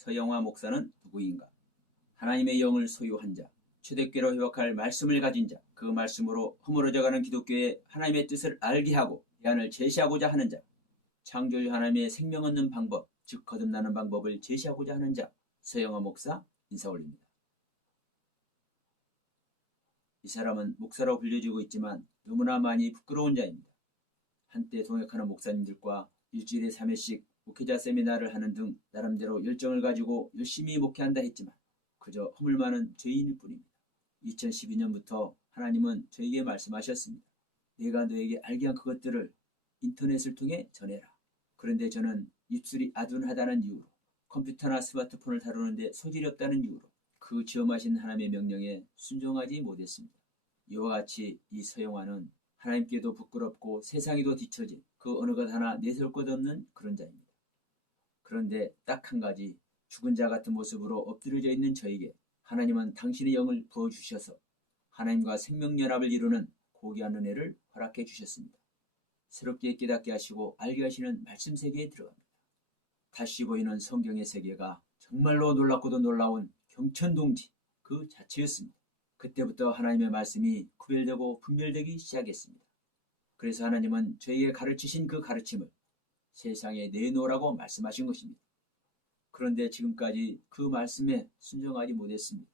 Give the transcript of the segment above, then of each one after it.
서영화 목사는 누구인가? 하나님의 영을 소유한 자, 초대교회로 회복할 말씀을 가진 자, 그 말씀으로 허물어져가는 기독교의 하나님의 뜻을 알게 하고 대안을 제시하고자 하는 자, 창조주 하나님의 생명 얻는 방법, 즉 거듭나는 방법을 제시하고자 하는 자, 서영화 목사 인사 올립니다. 이 사람은 목사로 불려지고 있지만 너무나 많이 부끄러운 자입니다. 한때 동역하는 목사님들과 일주일에 3회씩 목회자 세미나를 하는 등 나름대로 열정을 가지고 열심히 목회한다 했지만 그저 허물 많은 죄인일 뿐입니다. 2012년부터 하나님은 저에게 말씀하셨습니다. 내가 너에게 알게 한 그것들을 인터넷을 통해 전해라. 그런데 저는 입술이 아둔하다는 이유로 컴퓨터나 스마트폰을 다루는데 소질이 없다는 이유로 그 지엄하신 하나님의 명령에 순종하지 못했습니다. 이와 같이 이 서영화는 하나님께도 부끄럽고 세상에도 뒤처진 그 어느 것 하나 내세울 것 없는 그런 자입니다. 그런데 딱 한 가지, 죽은 자 같은 모습으로 엎드려져 있는 저에게 하나님은 당신의 영을 부어주셔서 하나님과 생명연합을 이루는 고귀한 은혜를 허락해 주셨습니다. 새롭게 깨닫게 하시고 알게 하시는 말씀 세계에 들어갑니다. 다시 보이는 성경의 세계가 정말로 놀랍고도 놀라운 경천동지 그 자체였습니다. 그때부터 하나님의 말씀이 구별되고 분별되기 시작했습니다. 그래서 하나님은 저에게 가르치신 그 가르침을 세상에 내놓으라고 말씀하신 것입니다. 그런데 지금까지 그 말씀에 순종하지 못했습니다.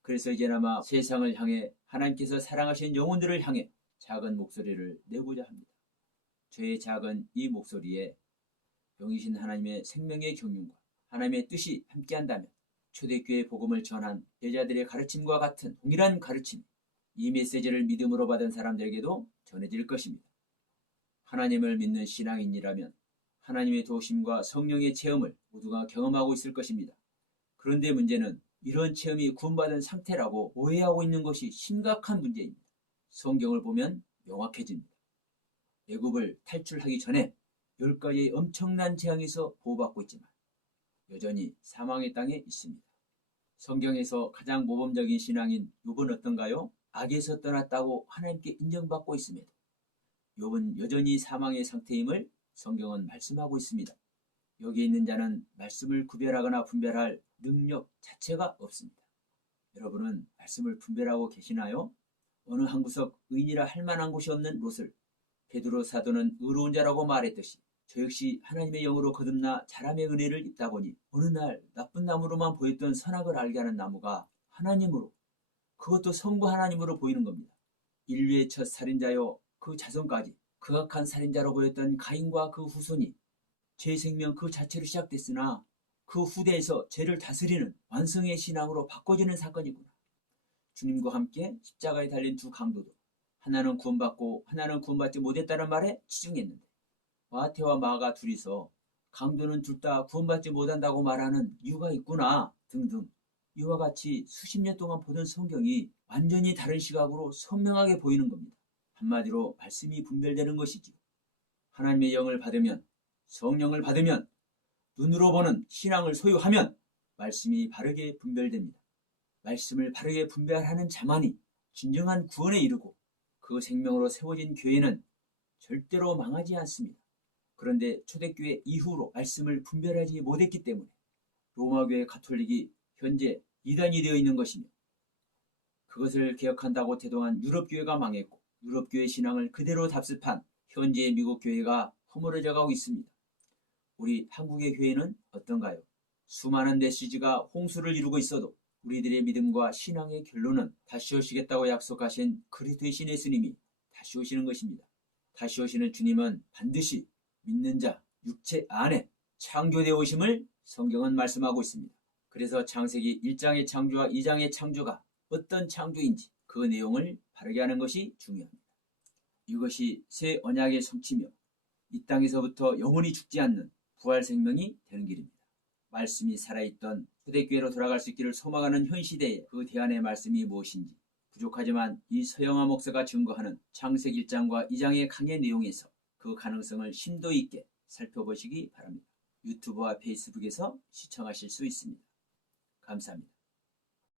그래서 이제나마 세상을 향해 하나님께서 사랑하신 영혼들을 향해 작은 목소리를 내고자 합니다. 저의 작은 이 목소리에 영이신 하나님의 생명의 경륜과 하나님의 뜻이 함께한다면 초대교회 복음을 전한 제자들의 가르침과 같은 동일한 가르침, 이 메시지를 믿음으로 받은 사람들에게도 전해질 것입니다. 하나님을 믿는 신앙인이라면 하나님의 도우심과 성령의 체험을 모두가 경험하고 있을 것입니다. 그런데 문제는 이런 체험이 구원받은 상태라고 오해하고 있는 것이 심각한 문제입니다. 성경을 보면 명확해집니다. 애굽을 탈출하기 전에 10가지의 엄청난 재앙에서 보호받고 있지만 여전히 사망의 땅에 있습니다. 성경에서 가장 모범적인 신앙인 욥은 어떤가요? 악에서 떠났다고 하나님께 인정받고 있음에도 욥은 여전히 사망의 상태임을 성경은 말씀하고 있습니다. 여기 있는 자는 말씀을 구별하거나 분별할 능력 자체가 없습니다. 여러분은 말씀을 분별하고 계시나요? 어느 한 구석 의인이라 할 만한 곳이 없는 롯을 베드로 사도는 의로운 자라고 말했듯이 저 역시 하나님의 영으로 거듭나 자람의 은혜를 입다 보니 어느 날 나쁜 나무로만 보였던 선악을 알게 하는 나무가 하나님으로, 그것도 성부 하나님으로 보이는 겁니다. 인류의 첫 살인자요 그 자손까지 극악한 살인자로 보였던 가인과 그 후손이 죄 생명 그 자체로 시작됐으나 그 후대에서 죄를 다스리는 완성의 신앙으로 바꿔지는 사건이구나. 주님과 함께 십자가에 달린 두 강도도 하나는 구원받고 하나는 구원받지 못했다는 말에 치중했는데 마태와 마가 둘이서 강도는 둘 다 구원받지 못한다고 말하는 이유가 있구나 등등, 이와 같이 수십 년 동안 보던 성경이 완전히 다른 시각으로 선명하게 보이는 겁니다. 한마디로 말씀이 분별되는 것이지요. 하나님의 영을 받으면, 성령을 받으면, 눈으로 보는 신앙을 소유하면 말씀이 바르게 분별됩니다. 말씀을 바르게 분별하는 자만이 진정한 구원에 이르고 그 생명으로 세워진 교회는 절대로 망하지 않습니다. 그런데 초대교회 이후로 말씀을 분별하지 못했기 때문에 로마교회 가톨릭이 현재 이단이 되어 있는 것이며, 그것을 개혁한다고 태동한 유럽교회가 망했고 유럽교회 신앙을 그대로 답습한 현재의 미국 교회가 허물어져 가고 있습니다. 우리 한국의 교회는 어떤가요? 수많은 메시지가 홍수를 이루고 있어도 우리들의 믿음과 신앙의 결론은 다시 오시겠다고 약속하신 그리스도의 신 예수님이 다시 오시는 것입니다. 다시 오시는 주님은 반드시 믿는 자 육체 안에 창조되어 오심을 성경은 말씀하고 있습니다. 그래서 창세기 1장의 창조와 2장의 창조가 어떤 창조인지 그 내용을 바르게 하는 것이 중요합니다. 이것이 새 언약의 성취며 이 땅에서부터 영원히 죽지 않는 부활 생명이 되는 길입니다. 말씀이 살아있던 초대교회로 돌아갈 수 있기를 소망하는 현 시대에 그 대안의 말씀이 무엇인지 부족하지만 이 서영화 목사가 증거하는 창세기 1장과 2장의 강의 내용에서 그 가능성을 심도 있게 살펴보시기 바랍니다. 유튜브와 페이스북에서 시청하실 수 있습니다. 감사합니다.